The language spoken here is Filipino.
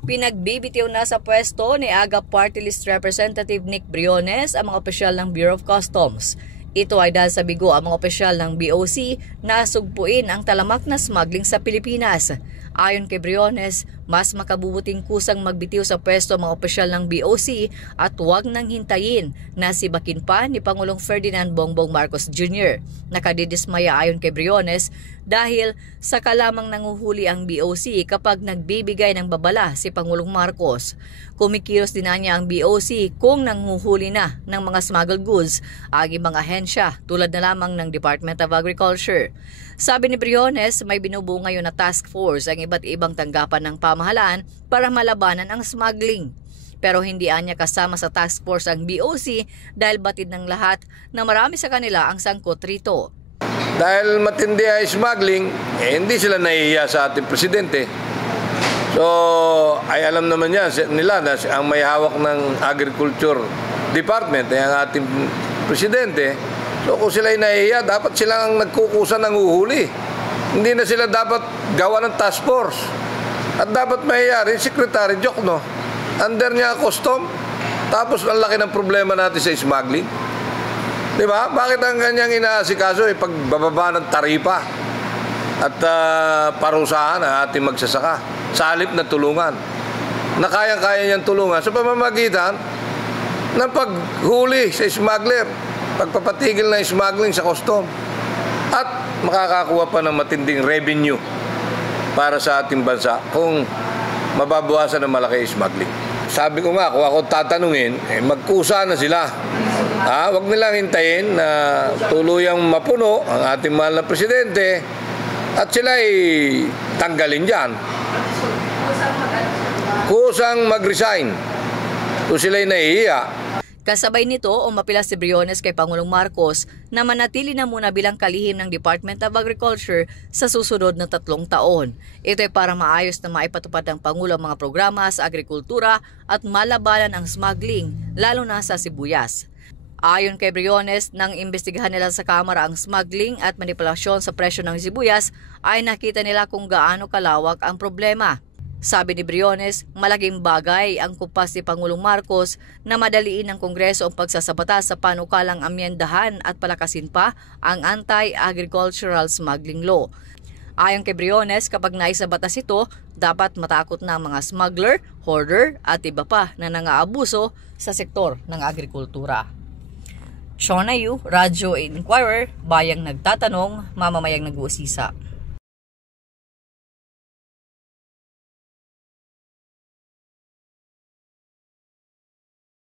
Pinagbibitiw na sa pwesto ni AGA Party List Representative Nick Briones ang mga opisyal ng Bureau of Customs. Ito ay dahil sa bigo ang mga opisyal ng BOC na sugpuin ang talamak na smuggling sa Pilipinas. Ayon kay Briones, mas makabubuting kusang magbitiw sa pwesto ang mga opisyal ng BOC at huwag nang hintayin na sibakin pa ni Pangulong Ferdinand Bongbong Marcos Jr. Nakadidismaya ayon kay Briones dahil saka lamang nanguhuli ang BOC kapag nagbibigay ng babala si Pangulong Marcos. Kumikilos din niya ang BOC kung nanguhuli na ng mga smuggled goods ang ibang ahensya tulad na lamang ng Department of Agriculture. Sabi ni Briones, may binubuo ngayon na task force ang iba't ibang tanggapan ng pamahalaan para malabanan ang smuggling. Pero hindi niya kasama sa task force ang BOC dahil batid ng lahat na marami sa kanila ang sangkot rito. Dahil matindi ay smuggling, hindi sila nahihiya sa ating presidente. So, ay alam naman nila na ang may hawak ng Agriculture Department ay ang ating presidente. So, kung sila ay nahihiya, dapat sila ang nagkukusa ng uhuli. Hindi na sila dapat gawa ng task force. At dapat mahihiya rin, Secretary Jokno. Under niya ang custom. Tapos, ang laki ng problema natin sa smuggling. Di ba? Bakit ang kanyang inaasikaso ay pagbababa ng taripa at parusahan ang ating magsasaka sa halip na tulungan na kayang-kaya niyang tulungan sa pamamagitan ng paghuli sa smuggler, pagpapatigil ng smuggling sa custom at makakakuha pa ng matinding revenue para sa ating bansa kung mababawasan ng malaki smuggling. Sabi ko nga, kung ako tatanungin, magkusa na sila. Huwag nilang hintayin na tuluyang mapuno ang ating mahal na presidente at sila ay tanggalin dyan. Kusang mag-resign kung sila ay nahihiya. Kasabay nito, umapila si Briones kay Pangulong Marcos na manatili na muna bilang kalihim ng Department of Agriculture sa susunod na 3 taon. Ito ay para maayos na maipatupad ng Pangulo ang mga programa sa agrikultura at malabanan ang smuggling, lalo na sa sibuyas. Ayon kay Briones, nang imbestigahan nila sa Kamara ang smuggling at manipulasyon sa presyo ng sibuyas, ay nakita nila kung gaano kalawak ang problema. Sabi ni Briones, malaking bagay ang kumpas ni Pangulong Marcos na madaliin ng Kongreso ang pagsasabata sa panukalang amyendahan at palakasin pa ang anti-agricultural smuggling law. Ayon kay Briones, kapag naisabatas ito, dapat matakot na ang mga smuggler, hoarder at iba pa na nangaabuso sa sektor ng agrikultura. Shona Yu, Radyo Inquirer, bayang nagtatanong, mamamayang nag-uusisa.